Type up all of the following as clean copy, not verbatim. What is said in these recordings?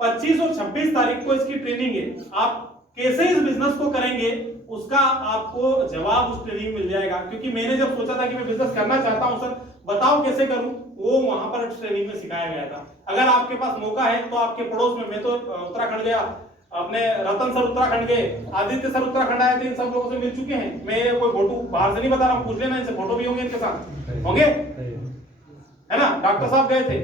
25 और 26 तारीख को इसकी ट्रेनिंग है। आप कैसे इस बिजनेस को करेंगे उसका आपको जवाब उस ट्रेनिंग में मिल जाएगा। क्योंकि मैंने जब सोचा था कि मैं बिजनेस करना चाहता हूं सर, बताओ कैसे करूं, वो वहां पर ट्रेनिंग में सिखाया गया था। अगर आपके पास मौका है तो आपके पड़ोस में, मैं तो उत्तराखंड गया, अपने रतन सर उत्तराखंड गए, आदित्य सर उत्तराखंड आए थे, इन सब लोगों से मिल चुके हैं। मैं कोई फोटो बाहर से नहीं बता रहा हूं, पूछ लेना इनसे, फोटो भी होंगे इनके साथ, होंगे, है ना। डॉक्टर साहब गए थे,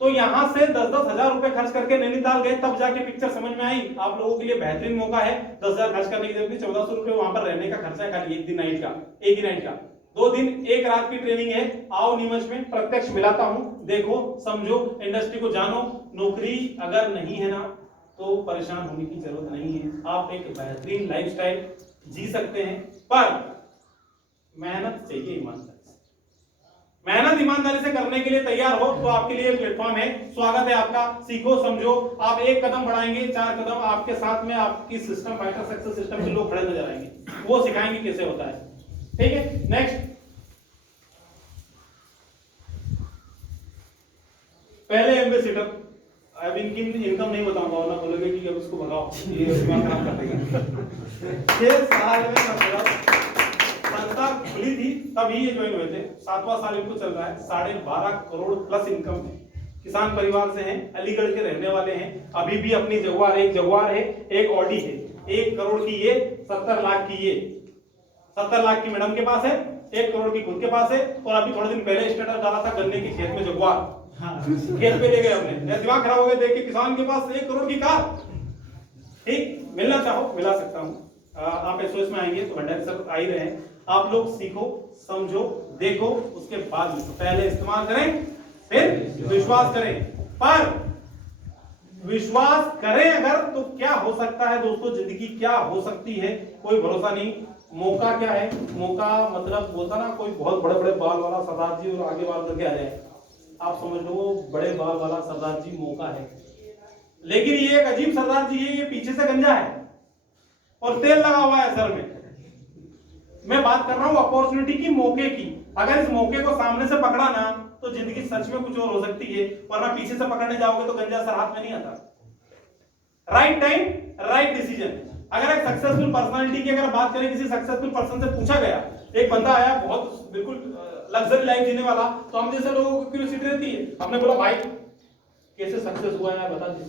तो यहां से 10-10 हजार रुपए खर्च करके नैनीताल गए, तब जाके पिक्चर समझ में आई। आप लोगों के लिए बेहतरीन मौका है, 10,000 खर्च करने की जरूरत नहीं, 1400 रुपए वहां पर रहने का खर्चा है खाली, एक दिन नाइट का, एक ही नाइट का, 2 दिन 1 रात की ट्रेनिंग है। आओ नीमच में, प्रत्यक्ष मिलाता हूं, देखो समझो, इंडस्ट्री को जानो। नौकरी अगर नहीं है ना तो परेशान होने की जरूरत नहीं है, आप एक बेहतरीन लाइफस्टाइल जी सकते हैं, पर मेहनत चाहिए ईमानदारी। मेहनत ईमानदारी से करने के लिए तैयार हो तो आपके लिए प्लेटफॉर्म है, स्वागत है आपका। सीखो समझो, आप एक कदम बढ़ाएंगे, 4 कदम आपके साथ में आपकी सिस्टम फाइटर सक्सेस सिस्टम के लोग खड़े नजर आएंगे, वो सिखाएंगे कैसे होता है। ठीक है, नेक्स्ट। पहले एम्बेसडर, अब इनकी इनकम नहीं बताऊंगा, वरना बोलोगे कि अब इसको भगाओ, ये दिमाग खराब कर देगा। 6 साल में मतलब संस्था खुली थी तभी ये ज्वाइन हुए थे, 7वां साल इनको चल रहा है, 12.5 करोड़ प्लस इनकम है, किसान परिवार से हैं, अलीगढ़ के रहने वाले हैं, अभी भी अपनी जगुआर, एक जगुआर है, एक ऑडी है, 1 करोड़ की ये, 70 लाख की ये, 70 लाख की मैडम के पास है, 1 करोड़ की खुद के पास है। और अभी थोड़े दिन पहले स्टेटस डाला था गन्ने के खेत में जगुआर, खेत पे ले गए हमने, दिमाग खराब हो गया देख के, किसान के पास 1 करोड़ की कार। ठीक, मिलना चाहो मिला सकता हूँ, आप एसओएस में आएंगे तो भंडारी सर आ ही रहे हैं। आप लोग सीखो समझो देखो, उसके बाद पहले इस्तेमाल करें फिर विश्वास करें। पर विश्वास करें अगर तो क्या हो सकता है दोस्तों, जिंदगी क्या हो सकती है कोई भरोसा नहीं। मौका क्या है, मौका मतलब बोलता ना कोई बहुत बड़े बड़े बाल वाला सरदार जी और आगे बाल करके आ जाए, आप समझ लो बड़े बाल वाला सरदार जी मौका है। लेकिन ये एक अजीब सरदार जी है, ये पीछे से गंजा है और तेल लगा हुआ है सर में। मैं बात कर रहा हूं अपॉर्चुनिटी की, मौके की। अगर इस मौके को सामने से पकड़ा ना तो जिंदगी सच में कुछ और हो सकती है, वरना पीछे से पकड़ने जाओगे तो गंजा सर हाथ में नहीं आता। Right time right decision. अगर एक सक्सेसफुल पर्सनालिटी की अगर बात करें, किसी सक्सेसफुल पर्सन से पूछा गया, एक बंदा आया बहुत बिल्कुल लग्जरी लाइफ जीने वाला, तो हम जैसे लोगों को क्यूरियोसिटी रहती है, हमने बोला भाई कैसे सक्सेस हुआ है बता दे,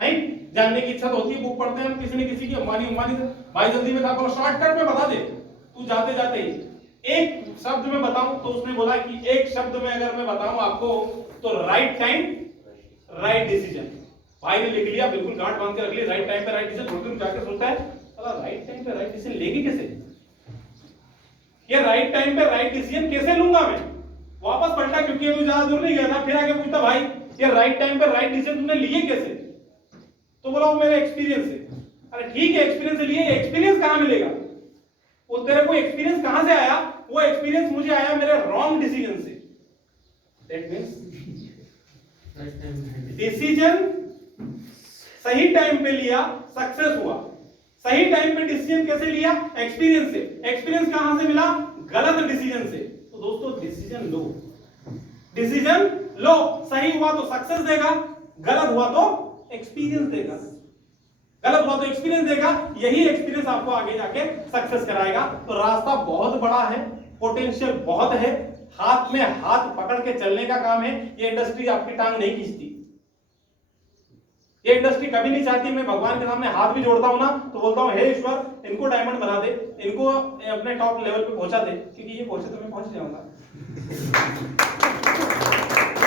नहीं जानने की इच्छा तो होती है, बुक पढ़ते हैं हम किसी न किसी की, अंबानी से, भाई जल्दी में था, शॉर्टकट में बता दे तू जाते जाते ही। एक शब्द में बताऊं तो उसने बोला कि एक शब्द में अगर मैं बताऊं आपको तो राइट टाइम राइट डिसीजन। भाई ने लिख लिया, बिल्कुल गांठ बांध के रख ली, राइट टाइम पे राइट डिसीजन। थोड़ी देर जाके सोचता है राइट टाइम पे राइट डिसीजन लेगी कैसे, ये राइट टाइम पे राइट डिसीजन कैसे लूंगा मैं। वापस पलटा क्योंकि वो ज्यादा दूर नहीं गया था, फिर आगे पूछता भाई ये राइट टाइम पे राइट डिसीजन तुमने लिए कैसे, तो बोला वो मेरे एक्सपीरियंस से। अरे ठीक है एक्सपीरियंस से लिए, एक्सपीरियंस कहां मिलेगा, वो तेरे को एक्सपीरियंस कहां से आया, वो एक्सपीरियंस मुझे आया मेरे रॉन्ग डिसीजन से। दैट मींस डिसीजन सही टाइम पे लिया सक्सेस हुआ, सही टाइम पे डिसीजन कैसे लिया, एक्सपीरियंस से। एक्सपीरियंस कहां से मिला, गलत डिसीजन से। तो दोस्तों डिसीजन लो, डिसीजन लो, सही हुआ तो सक्सेस देगा, गलत हुआ तो एक्सपीरियंस देगा, गलत हुआ तो एक्सपीरियंस देगा, यही एक्सपीरियंस आपको आगे जाके सक्सेस कराएगा। तो रास्ता बहुत बड़ा है, पोटेंशियल बहुत है, हाथ में हाथ पकड़ के चलने का काम है। ये इंडस्ट्री आपकी टांग नहीं खींचती, ये इंडस्ट्री कभी नहीं चाहती। मैं भगवान के सामने हाथ भी जोड़ता हूं ना तो बोलता हूं हे ईश्वर इनको डायमंड बना दे, इनको अपने टॉप लेवल पे पहुंचा दे, क्योंकि ये पहुंचे तो मैं पहुंच जाऊंगा।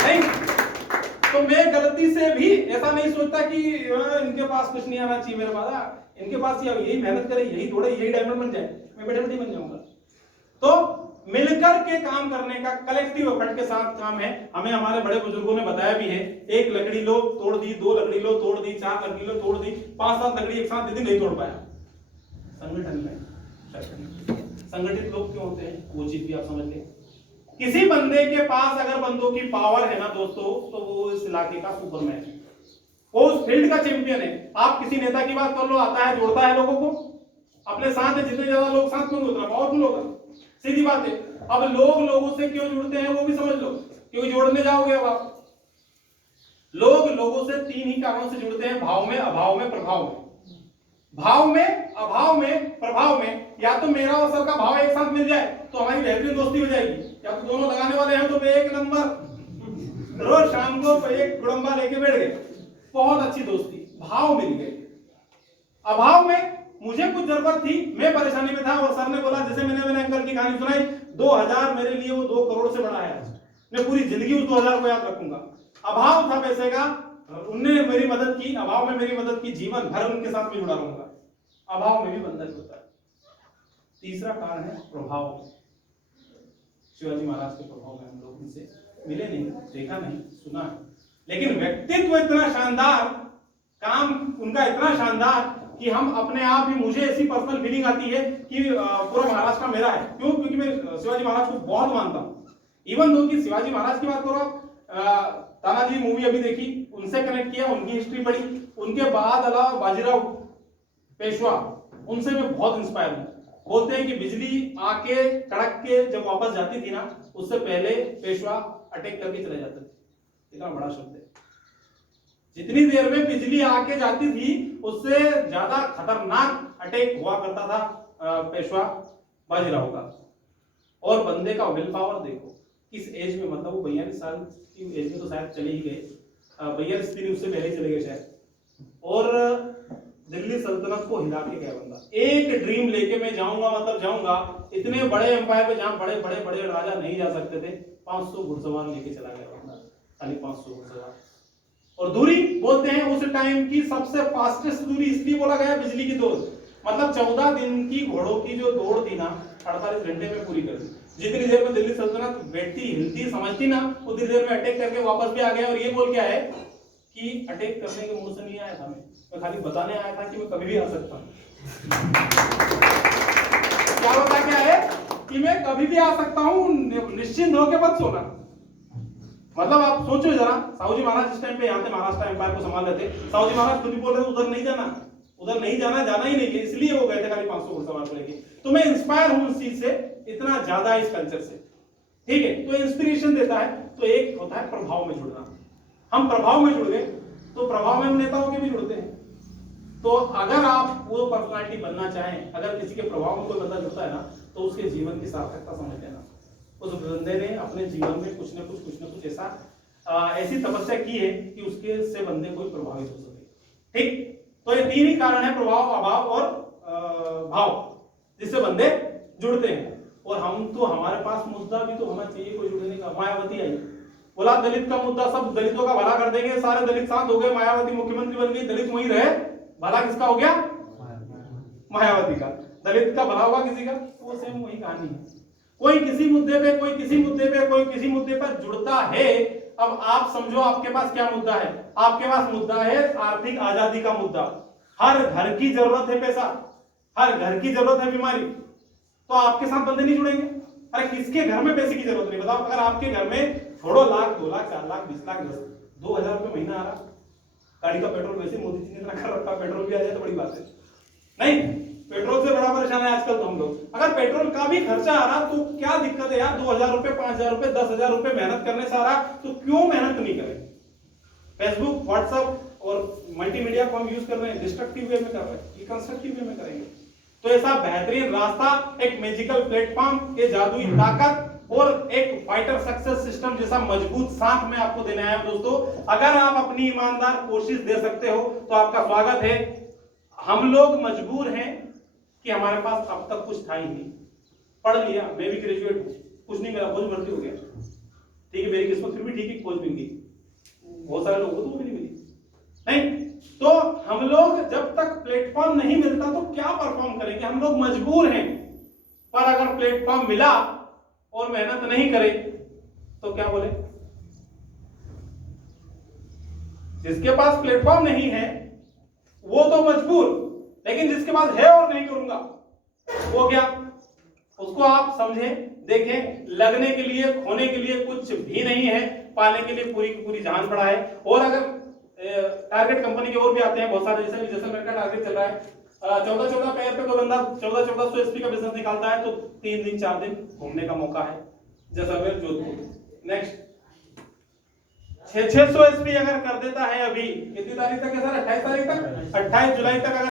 नहीं तो मैं गलती से भी ऐसा नहीं सोचता कि इनके पास कुछ नहीं आना चाहिए मेरे पास, इनके पास यही मेहनत करे, यही दौड़े, यही डायमंड बन जाए, मैं बैठे बैठे बन जाऊंगा। तो मिलकर के काम करने का, कलेक्टिव एफर्ट के साथ काम है। हमें हमारे बड़े बुजुर्गों ने बताया भी है, एक लकड़ी लो तोड़ दी, 2 लकड़ी लो तोड़ दी, 4 लकड़ी लो तोड़ दी, 5-7 लकड़ी एक साथ दे दी, नहीं तोड़ पाया। संगठन में संगठित लोग क्यों होते हैं, वो चीज भी आप समझ लें। किसी बंदे के पास अगर बंदों की पावर है ना दोस्तों, तो वो इस इलाके का सुपरमैन है, वो उस फील्ड का चैंपियन है। आप किसी नेता की बात कर लो, आता है जोड़ता है लोगों को अपने साथ है, जितने ज्यादा लोग साथ में उतना पावरफुल होगा, सीधी बात है। अब लोग लोगों से क्यों जुड़ते हैं वो भी समझ लो, क्यों जोड़ने जाओगे अब आप, लोग लोगों से तीन ही कारणों से जुड़ते हैं, भाव में, अभाव में, प्रभाव में। भाव में, अभाव में, प्रभाव में। या तो मेरा और सबका भाव एक साथ मिल जाए तो हमारी बेहतरीन दोस्ती हो जाएगी, या तो दोनों लगाने वाले हैं तो एक नंबर, रोज शाम को एक गुड़म्बा लेके बैठ गए, बहुत अच्छी दोस्ती, भाव मिल गए। अभाव में मुझे कुछ जरूरत थी, मैं परेशानी में था और सर ने बोला, जैसे मैंने अंकल की कहानी सुनाई, 2000 मेरे लिए वो 2 करोड़ से बड़ा है, मैं पूरी जिंदगी उस 2000 को याद रखूंगा। अभाव था पैसे का, उनने मेरी मदद की, अभाव में मेरी मदद की, जीवन भर उनके साथ में जुड़ा रहूंगा। अभाव में भी बंधन होता है। तीसरा कारण है प्रभाव। शिवाजी महाराज के प्रभाव में हम लोग उनसे मिले नहीं, देखा नहीं, सुना है, लेकिन व्यक्तित्व इतना शानदार, काम उनका इतना शानदार कि हम अपने आप ही, मुझे ऐसी पर्सनल फीलिंग आती है कि पूरा महाराष्ट्र मेरा है। क्यों? क्योंकि मैं शिवाजी महाराज को बहुत मानता हूँ। इवन दो कि शिवाजी महाराज की बात करो आप, तानाजी मूवी अभी देखी, उनसे कनेक्ट किया, उनकी हिस्ट्री पढ़ी, उनके बाद अलावा बाजीराव पेशवा, उनसे मैं बहुत इंस्पायर हूं। बोलते हैं कि बिजली आके कड़क के जब वापस जाती थी ना, उससे पहले पेशवा अटैक करके चले जाते थे। इतना बड़ा शब्द है। जितनी देर में बिजली आके जाती थी उससे ज्यादा खतरनाक अटैक हुआ करता था पेशवा बाजीराव का। और बंदे का विल पावर देखो किस एज में, मतलब वो 42 साल की एज में तो शायद चले ही गए, 42 दिन उससे पहले चले गए शायद, और दिल्ली सल्तनत को हिला के गया बंदा। एक ड्रीम लेके मैं जाऊंगा, मतलब जाऊंगा इतने बड़े एम्पायर पे जहां बड़े बड़े बड़े राजा नहीं जा सकते थे, 500 घुड़सवार लेके चला गया बंदा, खाली 500 घुड़सवार। और दूरी बोलते हैं उस टाइम की सबसे फास्टेस्ट दूरी इसलिए बोला गया बिजली की दौड़, मतलब 14 दिन की घोड़ों की जो दौड़ थी ना, 48 घंटे में पूरी कर दी। जितनी देर में दिल्ली सल्तनत बैठती, हिलती, समझती ना, उतनी देर में अटैक करके वापस भी आ गया। और ये बोल के आए कि अटैक करने के मूड से नहीं आया था, मैं खाली बताने आया था कि मैं कभी भी आ सकता हूं। क्या बता के आए कि मैं कभी भी आ सकता हूं, निश्चिंत होकर मत सोना। मतलब आप सोचो जरा, साहूजी महाराज इस टाइम पे यहाँ थे, महाराष्ट्र एम्पायर को संभाल रहे थे। साहूजी महाराज खुद ही बोल रहे थे उधर नहीं जाना, उधर नहीं जाना, जाना ही नहीं, इसलिए वो गए थे खाली 500 घुड़सवार को लेके। तो मैं इंस्पायर हूं इस चीज से, इतना ज्यादा इस कल्चर से, ठीक है। तो इंस्पिरेशन देता है। तो एक होता है प्रभाव में जुड़ना, हम प्रभाव में जुड़ गए तो प्रभाव में हम नेताओं के भी जुड़ते हैं। तो अगर आप वो पर्सनालिटी बनना चाहें, अगर किसी के प्रभाव में कोई बंदा जुड़ता है ना, तो उसके जीवन की सार्थकता समझ लेना। उस बंदे ने अपने जीवन में कुछ न कुछ ऐसा ऐसी तपस्या की है कि उसके से बंदे कोई प्रभावित हो सके, ठीक। तो ये तीन ही कारण है, प्रभाव, अभाव और भाव, जिससे बंदे जुड़ते हैं। और हम तो, हमारे पास मुद्दा भी तो होना चाहिए कोई जुड़ने का। मायावती आई, बोला दलित का मुद्दा, सब दलितों का भला कर देंगे, सारे दलित शांत हो गए, मायावती मुख्यमंत्री बन गई, दलित वहीं रहे, भला किसका हो गया? मायावती का। दलित का भला हुआ किसी का? वो सेम वही कहानी है। कोई किसी मुद्दे पे, कोई किसी मुद्दे पे, कोई किसी मुद्दे पर जुड़ता है। अब आप समझो आपके पास क्या मुद्दा है। आपके पास मुद्दा है आर्थिक आजादी का मुद्दा। हर घर की जरूरत है पैसा, हर घर की जरूरत है बीमारी, तो आपके साथ बंदे नहीं जुड़ेंगे। अरे किसके घर में पैसे की जरूरत नहीं, बताओ। अगर आपके घर में छोड़ो लाख, 2 लाख, 4 लाख, 20 लाख, 2000 रुपये महीना आ रहा, गाड़ी का पेट्रोल वैसे मोदी जी ने इतना कर रखा, पेट्रोल भी आ जाए तो बड़ी बात है नहीं। पेट्रोल से बड़ा परेशान है आजकल तो हम लोग। अगर पेट्रोल का भी खर्चा आ रहा तो क्या दिक्कत है यार, 2000 रुपए, 5000 रुपए, 10,000 रुपए मेहनत करने से आ रहा, तो क्यों मेहनत नहीं करें। फेसबुक, व्हाट्सएप और मल्टीमीडिया को हम यूज कर रहे हैं, डिस्ट्रक्टिव वे में कर रहे हैं, कंस्ट्रक्टिव वे में करेंगे। तो ऐसा बेहतरीन रास्ता, एक मैजिकल प्लेटफॉर्म के जादुई ताकत और एक फाइटर सक्सेस सिस्टम जैसा मजबूत साथ में आपको देने आया दोस्तों। अगर आप अपनी ईमानदार कोशिश दे सकते हो तो आपका स्वागत है। हम लोग मजबूर हैं कि हमारे पास अब तक कुछ था ही नहीं। पढ़ लिया, मैं भी ग्रेजुएट हूं, कुछ नहीं मिला, खोज भर्ती हो गया, ठीक है, मेरी किस्मत फिर भी ठीक है, खोज मिल गई। बहुत सारे लोगों को तो भी नहीं मिली, नहीं। तो हम लोग जब तक प्लेटफॉर्म नहीं मिलता तो क्या परफॉर्म करेंगे, हम लोग मजबूर हैं। पर अगर प्लेटफॉर्म मिला और मेहनत नहीं करे तो क्या बोले। जिसके पास प्लेटफॉर्म नहीं है वो तो मजबूर, लेकिन जिसके पास है और नहीं करूंगा वो क्या, उसको आप समझें, देखें, लगने के लिए, खोने के लिए कुछ भी नहीं है, पाने के लिए पूरी की पूरी जान पड़ा है। और अगर टारगेट कंपनी के और भी आते हैं बहुत सारे, जैसे जैसलमेर का टारगेट चल रहा है, 14 पैर पे कोई बंदा 1400 एसपी का बिजनेस निकालता है तो 3 दिन 4 दिन घूमने का मौका है, जैसलमेर, जोधपुर। नेक्स्ट 600 एसपी अगर कर देता है अभी, कितनी तारीख तक है सर? 28 तारीख तक, 28 जुलाई तक अगर